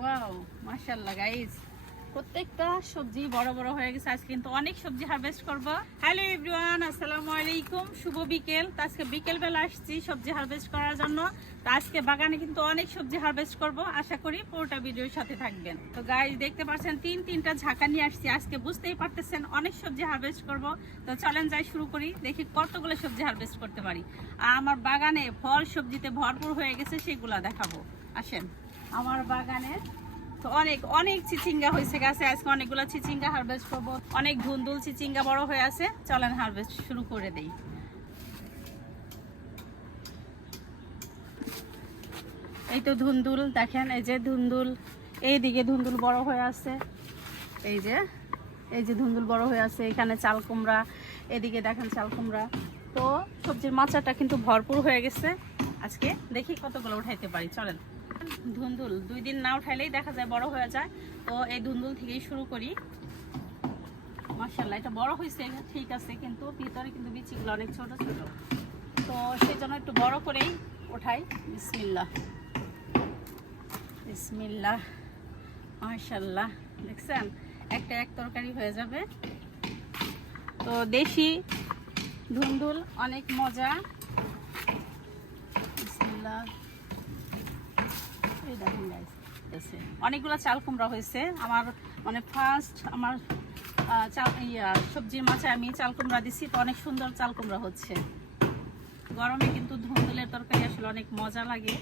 Wow মাশাআল্লাহ guys প্রত্যেকটা সবজি বড় বড় হয়ে গেছে। কিন্তু অনেক সবজি হারভেস্ট করব। হ্যালো আসসালামু আলাইকুম। শুভ বিকেল। আসছি সবজি হারভেস্ট করার জন্য। আজকে বাগানে কিন্তু অনেক সবজি হারভেস্ট করব। আশা করি পুরোটা ভিডিওর সাথে থাকবেন। তো দেখতে পাচ্ছেন, তিন তিনটা ঝাঁকা নিয়ে আসছি। আজকে বুঝতেই পারতেছেন, অনেক সবজি হারভেস্ট করব। তো চলেন যাই শুরু করি। দেখি কতগুলো সবজি হারভেস্ট করতে পারি। আর আমার বাগানে ফল সবজিতে ভরপুর হয়ে গেছে, সেগুলা দেখাবো। আসেন। আমার বাগানে তো অনেক অনেক চিচিঙ্গা হয়েছে গাছে। আজকে অনেকগুলো চিচিঙ্গা হারভেস্ট করব। অনেক ধুন্দুল চিচিঙ্গা বড় হয়ে আছে। চলেন হারভেস্ট শুরু করে দেই। এই তো ধুন্দুল দেখেন এই যে ধুন্দুল এইদিকে ধুন্দুল বড় হয়ে আছে। এই যে এই যে ধুন্দুল বড় হয়ে আছে। এখানে চাল কুমড়া, এদিকে দেখেন চাল কুমড়া। তো সবজির মাচাটা কিন্তু ভরপুর হয়ে গেছে। আজকে দেখি কতগুলো উঠাইতে পারি। চলেন। ধুন্দুল। দুই দিন না উঠাইলেই দেখা যায় বড় হয়ে যায়। তো এই ধুন্দুল থেকেই শুরু করি। মার্শাল্লাহ এটা বড় হয়েছে ঠিক আছে, কিন্তু ভিতরে কিন্তু বিচিগুলো অনেক ছোট ছোট। তো সেই জন্য একটু বড় করেই ওঠাই বিসমিল্লা বিসমিল্লা মার্শাল্লাহ দেখছেন? একটা এক তরকারি হয়ে যাবে। তো দেশি ধুন্দুল অনেক মজা। বিসমিল্লাহ এই দেখেন guys, হয়েছে। অনেকগুলো চাল কুমড়া হয়েছে। আমার মানে ফার্স্ট আমার চাল ইয়া, সবজির মাছে আমি চাল কুমড়া দিছি, তো অনেক সুন্দর চাল কুমড়া হচ্ছে। গরমে কিন্তু ধুন্দুলের তরকারি আসলে অনেক মজা লাগে।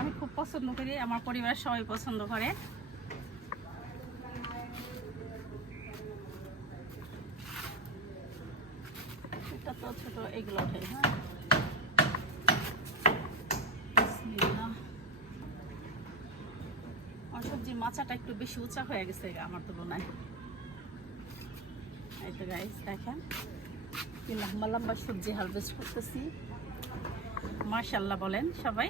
আমি খুব পছন্দ করি, আমার পরিবার সবাই পছন্দ করে। এটা তো ছোট, এগুলো হ্যাঁ। মাচাটা একটু বেশি উঁচা হয়ে গেছে আমার তুলনায়। দেখেন লম্বা লম্বা সবজি হারভেস্ট করতেছি। মার্শাল্লাহ বলেন সবাই।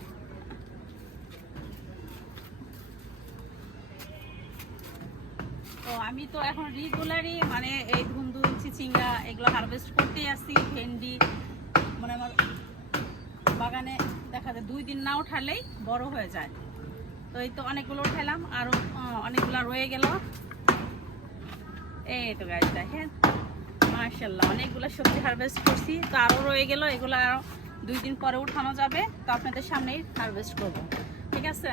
তো আমি তো এখন রেগুলারই মানে এই ধুন্দুল, চিচিঙ্গা এগুলো হারভেস্ট করতেই আসি ভেন্ডি মানে আমার বাগানে দেখা যায় দুই দিন না উঠালেই বড় হয়ে যায়। তো এই তো অনেকগুলো উঠালাম আরও অনেকগুলো রয়ে গেল। এই তো গাছ দেখেন। মার্শাল্লাহ অনেকগুলো সবজি হারভেস্ট করছি। তো আরও রয়ে গেল, এগুলো আরও দুই দিন পরে উঠানো যাবে। তো আপনাদের সামনেই হারভেস্ট করব, ঠিক আছে?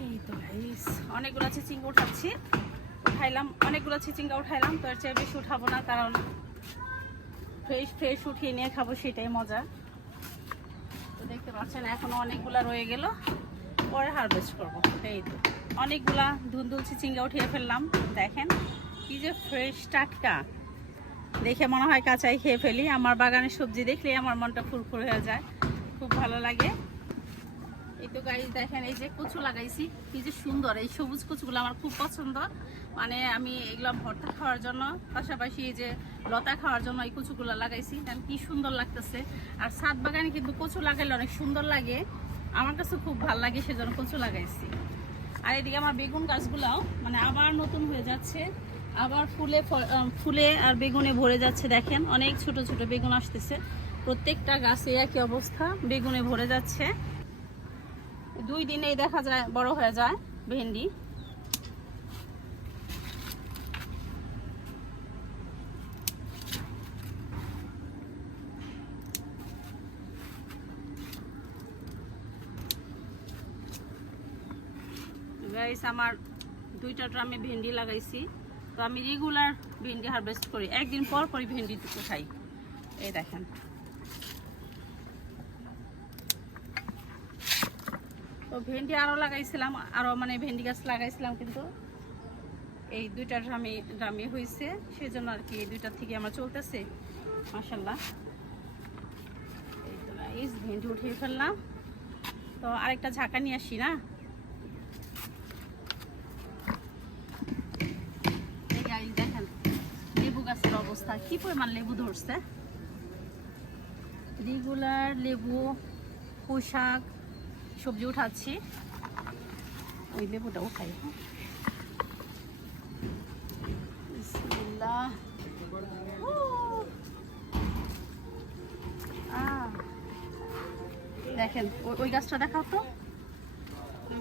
এই তো অনেকগুলো চিচিঙ্গা উঠাচ্ছি। উঠাইলাম, অনেকগুলো চিচিঙ্গা উঠাইলাম, তো এর চেয়ে বেশি উঠাবো না, কারণ ফ্রেশ ফ্রেশ উঠিয়ে নিয়ে খাব সেটাই মজা। তো দেখতে পাচ্ছেন, এখনও অনেকগুলা রয়ে গেল। পরে হারভেস্ট করব, এই তো। অনেকগুলা ধুন্দুল চিচিঙ্গা উঠিয়ে ফেললাম, দেখেন। কি যে ফ্রেশ টাটকা। দেখে মনে হয় কাঁচাই খেয়ে ফেলি, আমার বাগানের সবজি দেখলে আমার মনটা ফুরফুর হয়ে যায়। খুব ভালো লাগে। এই তো গাড়ি দেখেন এই যে কচু লাগাইছি, কি যে সুন্দর। এই সবুজ কচুগুলো আমার খুব পছন্দ। মানে আমি এগুলো ভর্তা খাওয়ার জন্য, পাশাপাশি এই যে লতা খাওয়ার জন্য এই কচুগুলো লাগাইছি। কারণ কি সুন্দর লাগতেছে। আর ছাদ বাগানে কিন্তু কচু লাগাইলে অনেক সুন্দর লাগে। আমার কাছে খুব ভালো লাগে সেজন্য কচু লাগাইছি। আর এদিকে আমার বেগুন গাছগুলাও মানে আবার নতুন হয়ে যাচ্ছে। আবার ফুলে ফুলে আর বেগুনে ভরে যাচ্ছে, দেখেন। অনেক ছোট ছোট বেগুন আসতেছে। প্রত্যেকটা গাছে একই অবস্থা, বেগুনে ভরে যাচ্ছে। দুই দিনেই দেখা যায়, বড় হয়ে যায় ভেন্ডি। আমার দুইটা ড্রামে ভেন্ডি লাগাইছি। তো আমি রেগুলার ভেন্ডি হারভেস্ট করি। একদিন পর পরই ভেন্ডি খাই। এই দেখেন। তো ভেন্ডি আরও লাগাইছিলাম আরও মানে ভেন্ডি গাছ লাগাইছিলাম কিন্তু এই দুইটা ড্রামে ড্রামে হয়েছে সেই জন্য আর কি এই দুইটার থেকে আমার চলতেছে মাসাল্লাহ এই ভেন্ডি উঠিয়ে ফেললাম। তো আরেকটা ঝাঁকা নিয়ে আসি না? দেখেন, লেবু গাছের অবস্থা, কি পরিমাণ লেবু ধরছে? রেগুলার লেবু, পোশাক সবজি উঠাচ্ছি। ওই লেবুটা হ্যাঁ দেখেন ওই- গাছটা দেখাও তো।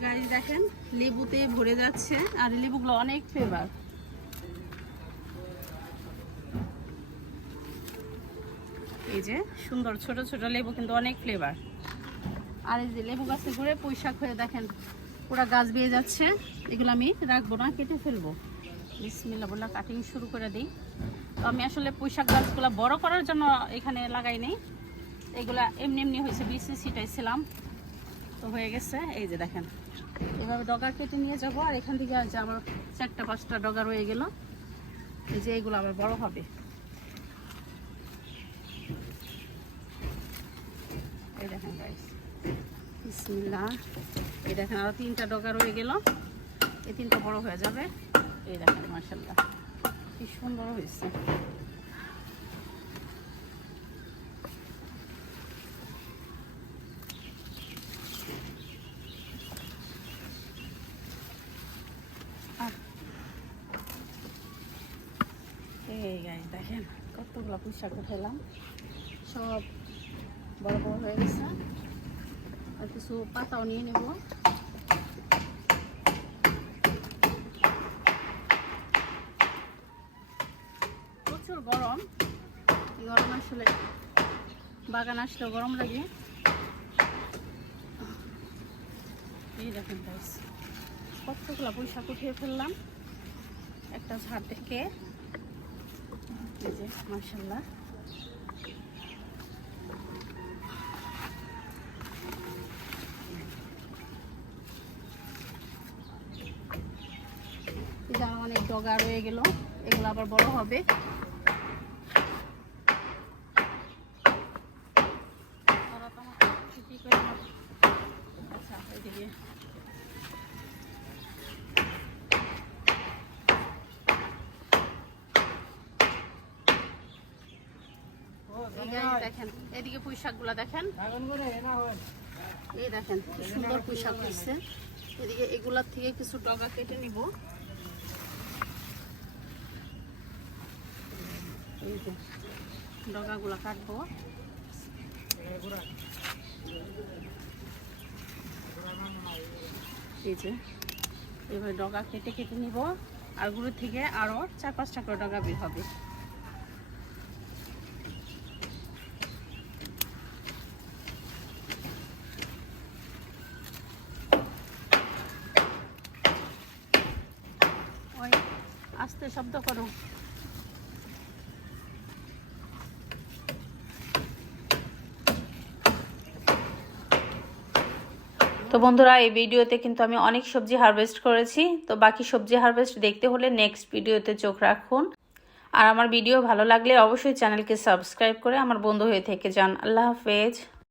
গাছ দেখেন, লেবুতে ভরে যাচ্ছে, আর লেবুগুলো অনেক ফ্লেভার এই যে, সুন্দর ছোট ছোট লেবু কিন্তু অনেক ফ্লেভার আর এই যে লেবু গাছে ঘুরে পুঁইশাক হয়ে দেখেন, পুরা গাছ বেয়ে যাচ্ছে। এগুলো আমি রাখব না, কেটে ফেলব। বিসমিল্লা বললা কাটিং শুরু করে দিই। তো আমি আসলে পুঁইশাক গাছগুলো বড় করার জন্য এখানে লাগাই নেই। এগুলা এমনি এমনি হয়েছে বিসি ছিটাইছিলাম তো হয়ে গেছে, এই যে দেখেন। এভাবে ডগা কেটে নিয়ে যাব, আর এখান থেকে যে আমার চারটা পাঁচটা ডগা রয়ে গেল, এই যে এগুলো আবার বড় হবে। এই দেখেন গাইস বিসমিল্লাহ। এই দেখেন আরও তিনটা ডগা রয়ে গেল। এই তিনটা বড় হয়ে যাবে। এই দেখেন মার্শাল্লাহ কি সুন্দর হয়েছে। এই গাইস দেখেন, কতগুলো পুঁশাক উঠাইলাম। সব বড় বড় হয়ে গেছে। আর কিছু পাতাও নিয়ে নেব। প্রচুর গরম। গরম আসলে বাগান আসলে গরম লাগে। এই দেখেন গাইস কতগুলো পয়সা উঠিয়ে ফেললাম। একটা ঝাড় থেকে। এই যে মার্শাল্লাহ এই যে আমার অনেক ডগা রয়ে গেল। এগুলো আবার বড় হবে। ওইদিকে দেখেন, এদিকে পুঁই দেখেন। এই দেখেন সুন্দর পুঁই শাক এদিকে এগুলার থেকে কিছু ডগা কেটে নিব। এই যে কাটবো। এবার ডগা কেটে কেটে নিব, আরগুলো থেকে আরও চার পাঁচটা করে ডগা বের হবে। আস্তে শব্দ করো। তো বন্ধুরা, এই ভিডিওতে কিন্তু আমি অনেক সবজি হারভেস্ট করেছি। তো বাকি সবজি হারভেস্ট দেখতে হলে নেক্সট ভিডিওতে চোখ রাখুন। আর আমার ভিডিও ভালো লাগলে অবশ্যই চ্যানেলকে সাবস্ক্রাইব করে আমার বন্ধু হয়ে থেকে যান। আল্লাহ হাফেজ।